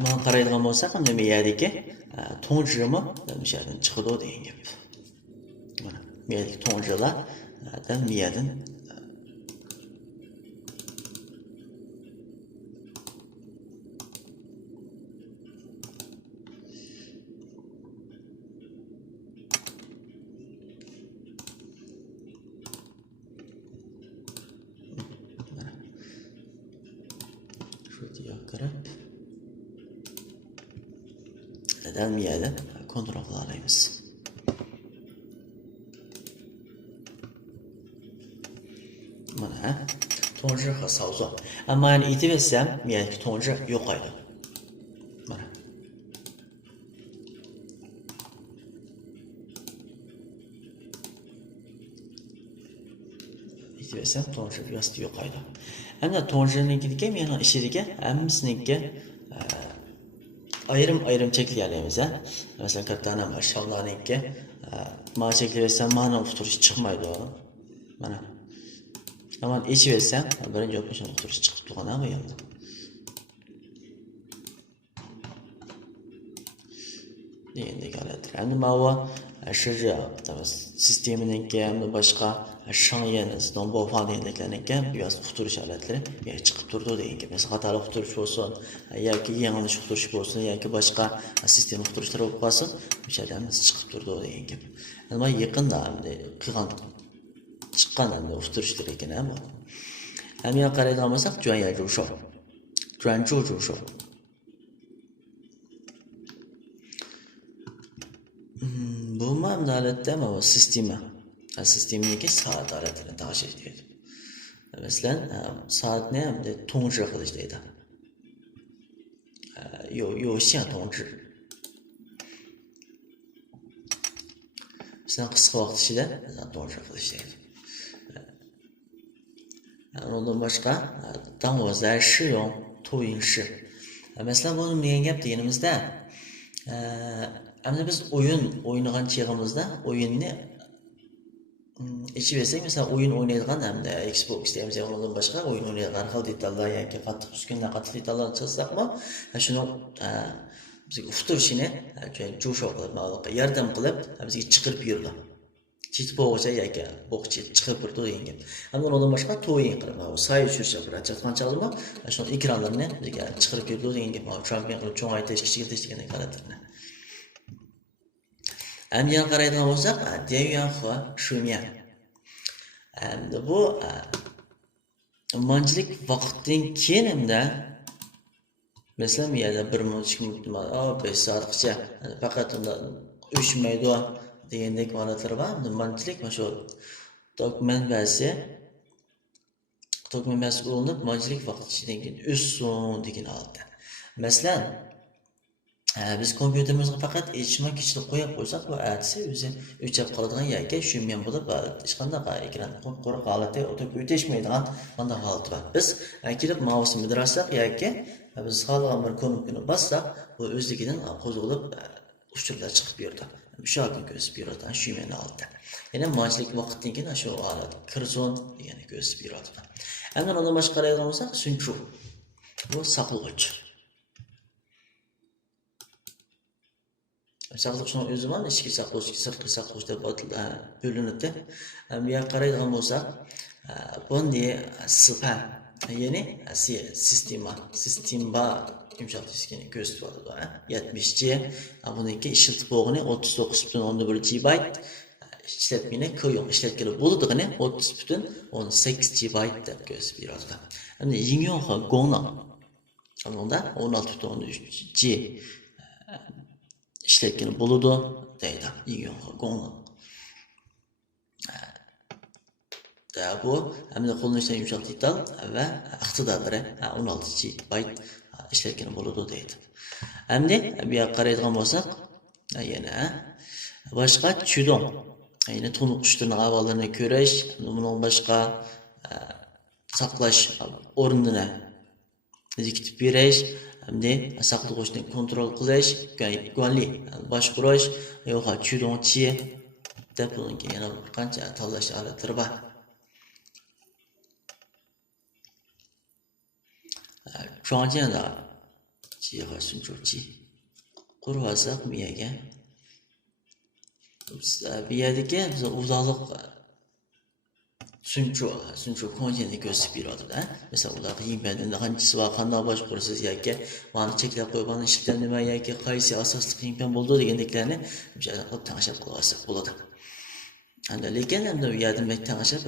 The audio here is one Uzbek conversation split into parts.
Aman qaraydigan bo'lsak, nima yerdagi to'ng'irmi o'sha yerdan chiqadi degan gap. Mana bu yerdagi to'ng'irlar bu yerdan qarab neden bir yerden kontrol qilamiz. Mana to'ng'ir hisobso. Ammo yani aytib etsam, mendagi to'ng'ir yo'qaydi. Mana. Aytib etsam, to'ng'ir yo'qaydi. Endi to'ng'irnikiga meni ichiga hammasinikiga ayrım cheklayamiz. Masalan, kattani mashallarniki mana cheklayversam, mana uqtirish chiqmaydi. Mana. Aman ichib etsam, birinchi o'qishni uqtirish chiqib turgan bu yerda. Degandek holatlar. Endi mana shu sisteminiki hamda boshqa shangyan bu faoliyatlarniki biraz uqtirish holatlari chiqib turdi degan gap. Masalan, xatolik uqtirish bo'lsin, yoki yanglish uqtirish bo'lsin, yoki boshqa sistem uqtirishlar bo'lib qolsin, o'sha yerdan chiqib turdi degan gap. Nima yaqinda qilgan chiqqan uqtirishlar ekan bu. Ham yoq qaraydigan bo'lsak, juan shu. Bu mamlalatda bu sistemdagi soat holatini tashkil etadi. Masalan, soatni hamda to'ng'ir qilish deydi. Yo'xian to'ng'ir. Masalan, qisqa vaqt ichida to'ng'ir qilish deydi. Undan boshqa dangvozlar shiyong, to'yin shi. Masalan, buni degan gap deganimizda Hamda biz o'ynagan chog'imizda o'yinni ichib olsak, masalan, o'yin o'ynaydigan hamda Xbox deymiz, undan boshqa o'yin o'ynaydigan xil detallar yoki qattiq uskundan qattiq detallar chiqsaqmi, shuni bizga uqtirishini jo'sho qilib, yordam qilib bizga chiqirib yurdi. Chit bo'g'icha yoki bo'g'chi chiqib turdi degan gap. Hamda undan boshqa to'yin qilib, say uchirishga qatnashgan chog'da shuni ekranlarni bizga chiqirib yurdi degan gap. Champion qilib cho'ngaytirish, kichiktirishga harakatlarni. Amyan qaraydigan bo'lsak, Deyuanxua Shumyan. Endi bu manchilik vaqtdan keyin hamda masalan, yerda 1 minut, 2 minut, 5 soatgacha faqat unda o'chmaydi degandek holatlar bor. Manchilik mana shu tok manbasi urinib, manchilik vaqtidan keyin o'ssin degan holatda. Masalan, biz kompyuterimizga faqat eshitma kichik qo'yib qo'ysak, bu atisi o'zi o'chab qoladigan yoki shumyan bo'lib, hech qanday ekran qo'rq holatda o'tishmaydigan bunday holat bor. Biz kelib mousni midrasak yoki biz xohlagan bir knopkani bossak, bu o'zligidan qo'zg'alib uchurlar chiqib yurdi. Shu holatni ko'rsatib yuradi shumyan holatda. Yana manchilik vaqtdan keyin shu holat kirson degani ko'rsatib yuradi. Endi undan boshqa qaraydigan bo'lsak, sunchu. Bu saqlovchi. Saqlovchining o'zi ham ichki saqlovchi, sirtqi saqlovchi deb bo'linadi. Bu yerga qaraydigan bo'lsak, bunday sifa, ya'ni sistema yumshoq diskini ko'rsatadi. 70G, buniki ishlatib bo'lgani 39.1 GB, ishlatmini ko'yoq ishlatgani bo'ladigan 30.18 GB deb ko'rsatib beradi. Endi Yingyo'xa Gongna, unda 16.13 G ishlatgani bo'ladi deydi Yingyo'xa Gongna. Bu hamda qo'llanishdan yumshoq detal va iqtidorlari 16 GB ishlatgani bo'ladi deydi. Hamda bu yerga qaraydigan bo'lsak, yana boshqa chudon, ya'ni to'niqishtirni ahvollarini ko'rish, bundan boshqa saqlash o'rnini bekitib berish, hamda saqlovchining kontrol qilish, guvanli boshqarish, yo'qa chudonchi deb bunga yana bir qancha tanlash holatlari bor. jiga shunchaki qurib olsak miyaga bu yerdagi biz uzoqlik shuncha konjeni ko'rsatib beradi-da. Masalan, ularga yingbanni qanchasi va qanday boshqarasiz yoki mana cheklab qo'ygan ishdan nima yoki qaysi asosli yingban bo'ldi degandeklarni o'shadan qilib tanishib qo'ysak bo'ladi. Lekin endi u yerda men tanishib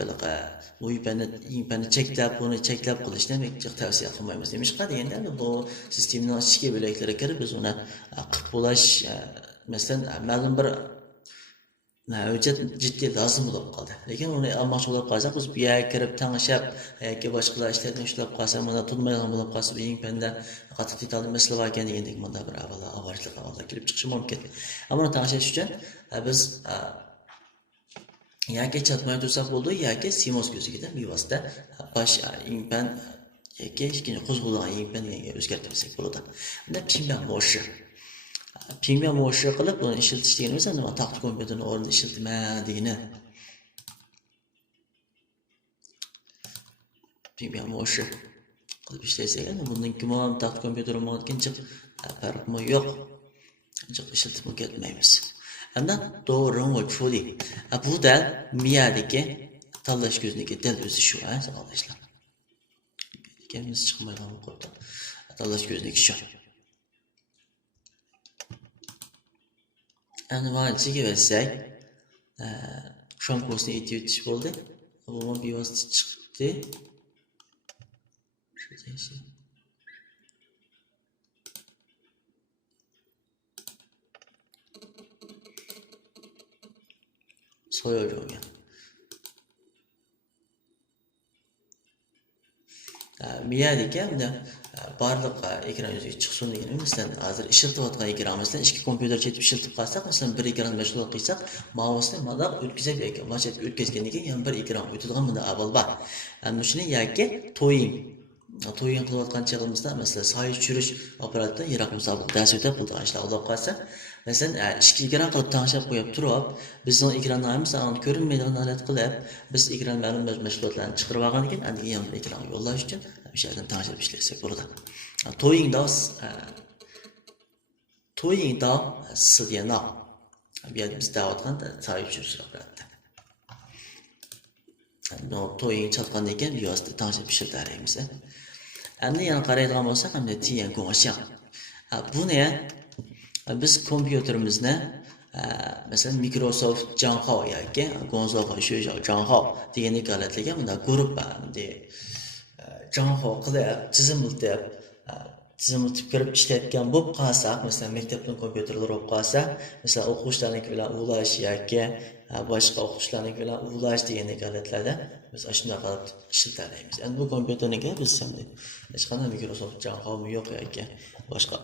bu yingbanni cheklab qilishni men tavsiya qilmaymiz. Nimishqa deganda bu sistemaning ichki bo'laklariga kirib biz uni qilib bo'lash masalan ma'lum bir hujjat jiddiy lozim bo'lib qoldi. Lekin uni olmoqchi bo'lib qolsak, biz bu yerga kirib tanishib yoki boshqalar ishlarni ushlab qolsa, mana turmaydigan bo'lib qolsa, bu yingpanda qattiq detalni misli va ekan degandek bunda bir avvalroq avvalda kelib chiqishi mumkin. Ammo tanishish uchun biz yoki chatmay tursak bo'ldi, yoki simoz ko'ziga bevosita bosh yingpan yoki kichkina qo'zg'olgan yingpan degan o'zgartirsak bo'ladi. Bunda pingban boshi pingban boshi qilib buni ishiltish deganimiz nima? Taxt kompyuterning o'rnida ishiltma degani. Pingban boshi qilib ishlasak, endi bundan kimon taxt kompyuteri bo'lgancha farqi yo'q. Ancha ishiltib ketmaymiz. Hamda doğru ve çoli. Bu da miyadaki tanlash ko'zniki dal o'zi shu, arkadaşlar. Kendimiz çıkmadan qo'ydi. Tanlash ko'zniki shu. Endi mana cheki versak, shom kursini etiyotish bo'ldi. Bu bevosita chiqdi. Shu so'yilgan. Miyadagi hamda barliq ekran yuziga chiqsin deganimiz, masalan, hozir ishiltayotgan ekranimizdan ikki kompyuter chetib ishiltib qolsak, masalan, bir ekran mashg'ulot qilsak, mousni mana o'tkazib yoki mashg'ulot o'tkazgandan keyin yana bir ekran o'tadigan bunda avval bor. Endi shuni yoki to'ying qilayotgan chog'imizda, masalan, soy tushirish apparatidan yiroq musobaqa dars o'tab qilgan ishlar olib qolsa, masalan, ikki ekran qilib tanishib qo'yib turib, bizning ekranlarimiz ko'rinmaydigan holat qilib, biz ekran ma'lum mashg'ulotlarni chiqarib olgan ekan, endi yana bir ekran yo'llash uchun o'sha yerdan tanishib ishlasak bo'ladi. To'yingda sidiyana. Bu yerda biz da'vatgan soy tushirish apparati. To'ying chatgandan keyin bevosita tanishib ishlatamiz. Endi yana qaraydigan bo'lsak, hamda tiyan go'ng'ashaq. Buni biz kompyuterimizni masalan Microsoft Janhao yoki Gonzoga shu Janhao degan holatlarga bunda guruh Janhao qilib tizimlitib kirib ishlayotgan bo'lib qolsak, masalan maktabning kompyuterlari bo'lib qolsa, masalan o'quvchilarniki bilan ulash yoki boshqa o'quvchilarniki bilan ulash degan holatlarda biz shunday qilib ishlatamiz. Endi bu kompyuterniki biz hech qanday Microsoft Janhao yo'q yoki boshqa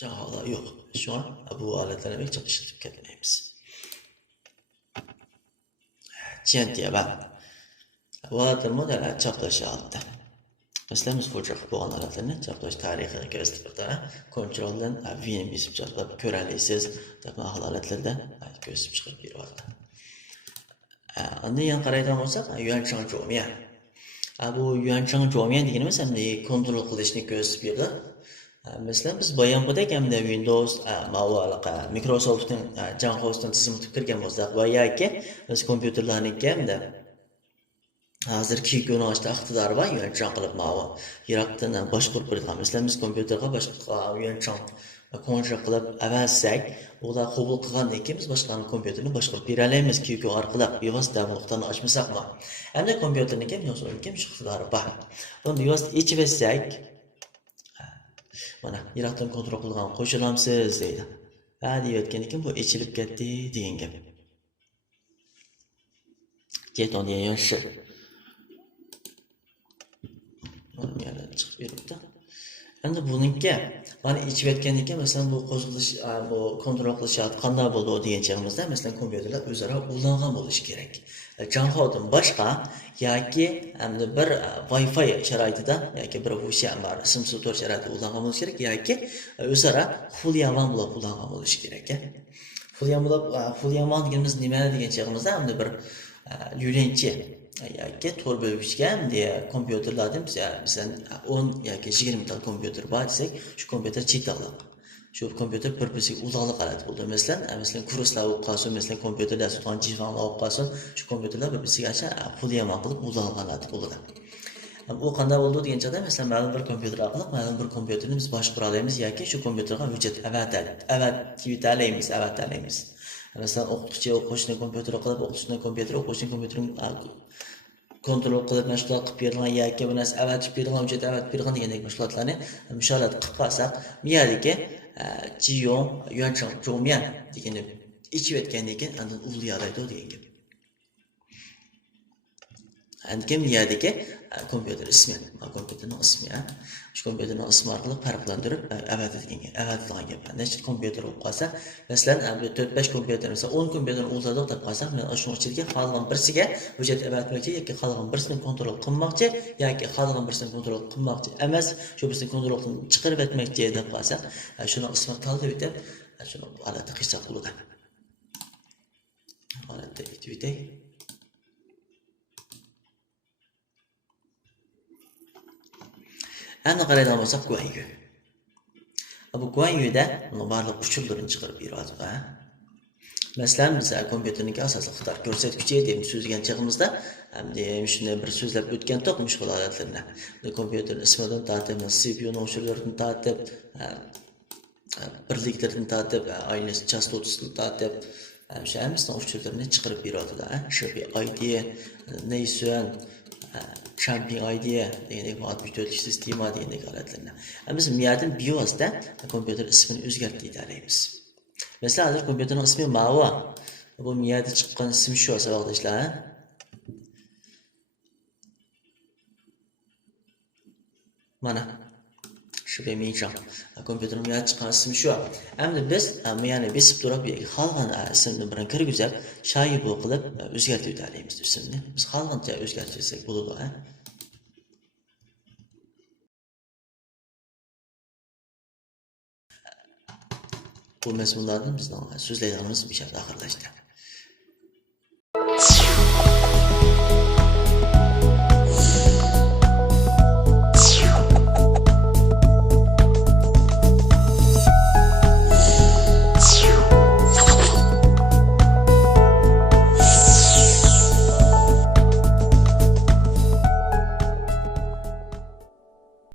Janhao yo'q. Şu an bu aletlerle çok işletip ketmeyimiz. Çentiye bak. Bu aletler model çaplaşı aldı. Mesela biz fırçak bu aletlerini çaplaş tarihini gösterdi. Kontrolden V'nin bizim çaplap köreliysiz tabi aletlerden gösterip çıkıp bir vardı. Anne yan karaydan olsak yuanchang zhuomian. Bu yuanchang zhuomian dediğimiz hem de kontrol kılışını gösterip Mesela biz bayonqidek hamda Windows, Microsoftning Janhao'dan tizimlitib kirgan bo'lsak va yoki biz kompyuterlarniki hamda hozirgi yo'nalishda iqtidori bor yuanchang qilib yiroqdan boshqarib beradigan. Masalan, biz kompyuterga boshqa yuanchang kontrol qilib avvalsak, ular qabul qilgandan keyin biz boshqaning kompyuterini boshqarib bera olamiz QQ orqali bevosita blokdan ochmasakmi. Hamda kompyuterniki ham shu iqtidori bor. Buni bevosita ichib etsak, mana yiroqdan kontrol qilgan qo'shilamsiz deydi. Deyotgan ekan bu ichilib ketdi degan gap. Keton degan shi. Mana yana chiqib beribdi. Endi buningga mana ichib etgan ekan, masalan bu qo'zg'alish, bu kontrol qilish qanday bo'ldi degan chog'imizda, masalan kompyuterlar o'zaro ulangan bo'lishi kerak. Janhao'dan boshqa yoki hamda bir Wi-Fi sharoitida yoki bir WCMR simsitor sharoitida ulangan bo'lishi kerak yoki o'zaro Huliyaman bilan ulangan bo'lishi kerak. Huliyaman deganimiz nima degan chog'imizda hamda bir yo'llanchi yoki to'r bo'lgichga kompyuterlardan biz masalan 10 yoki 20 ta kompyuter bor desak, shu kompyuter chetaqliq. Shu kompyuter bir-biriga uzoqlik holat bo'ldi. Masalan, kurslar o'qib qolsin, masalan, kompyuterda sotgan jifonlar o'qib qolsin, shu kompyuterlar bir-biriga pul yomon qilib uzoqlik holat bo'ladi. U qanday bo'ldi degan chog'da, masalan, ma'lum bir kompyuter orqali ma'lum bir kompyuterni biz boshqara olamiz yoki shu kompyuterga hujjat avatlaymiz. Masalan, o'qituvchi o'quvchining kompyuteri qilib, o'qituvchining kompyuterini kontrol qilib, mashg'ulot qilib bergan yoki bu narsa avatib bergan, hujjat avatib bergan degandek mashg'ulotlarni mushohada qilib qolsak, miyadagi jiyon, yuanchang, zhongmian degani ichib o'tgandan keyin undan uvlayoladi degan gap. Kim miyadagi kompyuter ismi, kompyuterning ismi, shu kompyuterning ismi orqali farqlantirib avatadigan gap. Necha kompyuter bo'lib qolsa, masalan, 4-5 kompyuter, masalan, 10 kompyuterni o'zladik deb qolsak, men shuning ichiga qolgan birsiga hujjat avatmoqchi yoki qolgan birsini kontrol qilmoqchi yoki qolgan birsini kontrol qilmoqchi emas, shu birsini kontroldan chiqarib o'tmoqchi deb qolsak, shuni ismi tanlab o'tib, shuni holatda qiyshaq bo'ladi. Holatda aytib Endi qaraydigan bo'lsak, Guanyu. Bu Guanyuda barliq uchurlarni chiqarib beradi. Masalan, biz kompyuterning asosiy xitar ko'rsatkichi deb so'zlagan chog'imizda, shunday bir so'zlab o'tgan to'qmish holatlarni. Kompyuter ismidan tortib, CPU-ning uchurlaridan tortib, birliklardan tortib, ayni chastotasidan tortib, o'sha hammasini uchurlarini chiqarib beradi. Shapi ID, Neysun, Champing ID degandek 64 sistema degandek holatlarni. Biz miyadin BIOSda kompyuter ismini o'zgartirib olamiz. Masalan, hozir kompyuterning ismi Mava. Bu miyada chiqqan ism shu savoldoshlar. Mana shu mencha kompyuterning miyada chiqqan ismi shu. Endi biz miyani besib turib, qolgan ismni bilan kirgizib, shaybo qilib o'zgartirib olamiz ismni. Biz qolgancha o'zgartirsak bo'ladi. Bu mazmunlardan bizning so'zlaydiganimiz bir oxirlashdi.